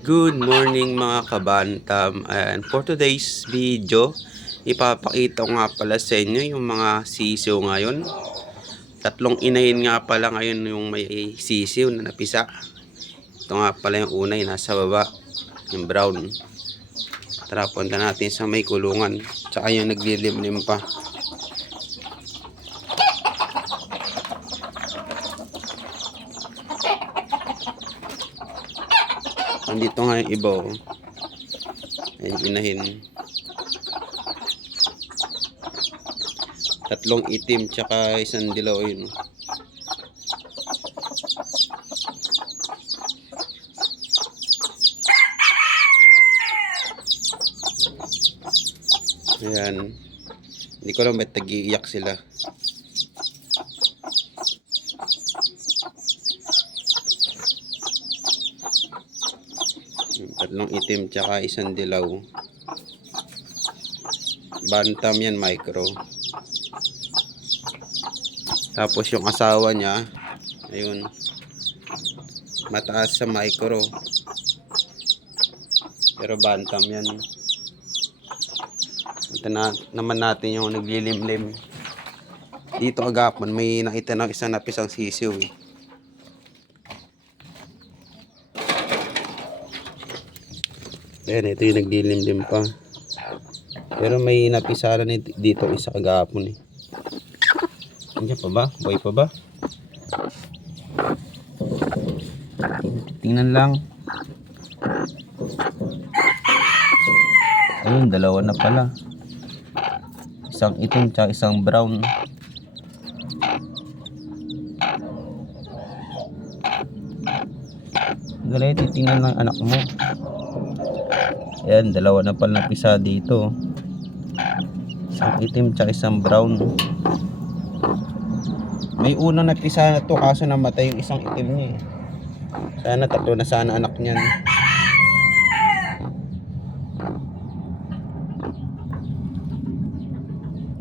Good morning mga kabantam, and for today's video ipapakita ko nga pala sa inyo yung mga sisiw ngayon. Tatlong inahin nga pala ngayon yung may sisiw na napisa. Ito nga pala yung una, yung nasa baba, yung brown. Tara, punta natin sa may kulungan, tsaka yung naglilimlim pa. Nandito nga yung iba, oh. Ayun, inahin. Tatlong itim tsaka isang dilaw, yun. Ayan. Hindi ko lang ba't nag-iiyak sila. Tatlong itim tsaka isang dilaw. Bantam yan, micro. Tapos yung asawa niya, ayun, mataas sa micro, pero bantam yan. Ito na naman natin yung naglilimlim. Dito agapon may nakita ng isang napisang sisiw, eh. Ayan, ito yung naglilimlim pa, pero may napisa na dito isa kagapon, eh. Andiyan pa ba? Buhay pa ba? Tingnan lang. Ayun, dalawa na pala. Isang itim tsaka isang brown. Galit, titingnan lang anak mo. Ayan, dalawa na pala napisa dito. Isang itim tsaka isang brown. May unang napisa na to, kaso namatay yung isang itim niya, eh. Sana tatlo na sana anak niyan.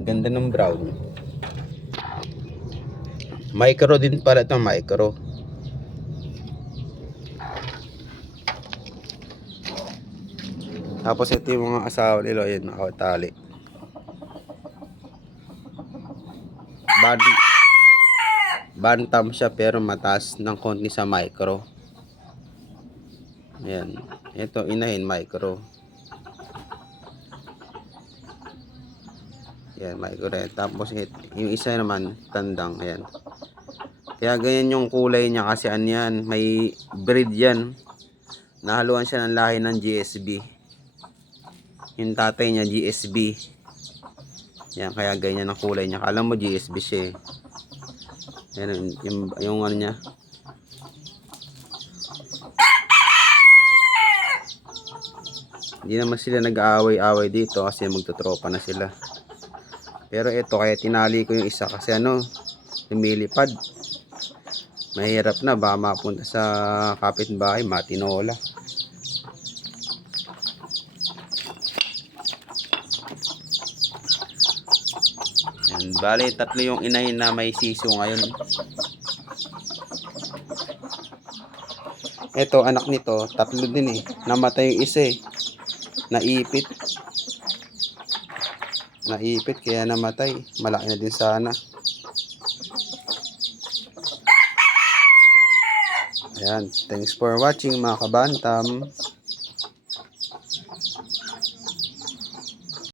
Ganda ng brown. Micro din pala ito, micro. Tapos ito yung mga asawa nila, yun, nakatali. Bantam siya pero mataas ng konti sa micro. Ayan. Ito, inahin, micro. Ayan, micro rin. Tapos yung isa naman, tandang. Ayan. Kaya ganyan yung kulay niya kasi ano yan, may breed yan. Nahaluan siya ng lahi ng GSB. Yung tatay niya, GSB. Ayan, kaya ganyan ang kulay niya. Alam mo, GSB siya, eh. Ayan, yung ano niya. Hindi naman sila nag-aaway-aaway dito kasi magtutropa na sila. Pero ito, kaya tinali ko yung isa kasi ano, lumilipad. Mahirap na, baka mapunta sa kapitbahay, matinola. Yan, bali, tatlo yung inahin na may siso ngayon. Ito, anak nito, tatlo din, eh. Namatay yung isa, eh. Naipit. Kaya namatay. Malaki na din sana. Ayan, thanks for watching mga kabantam.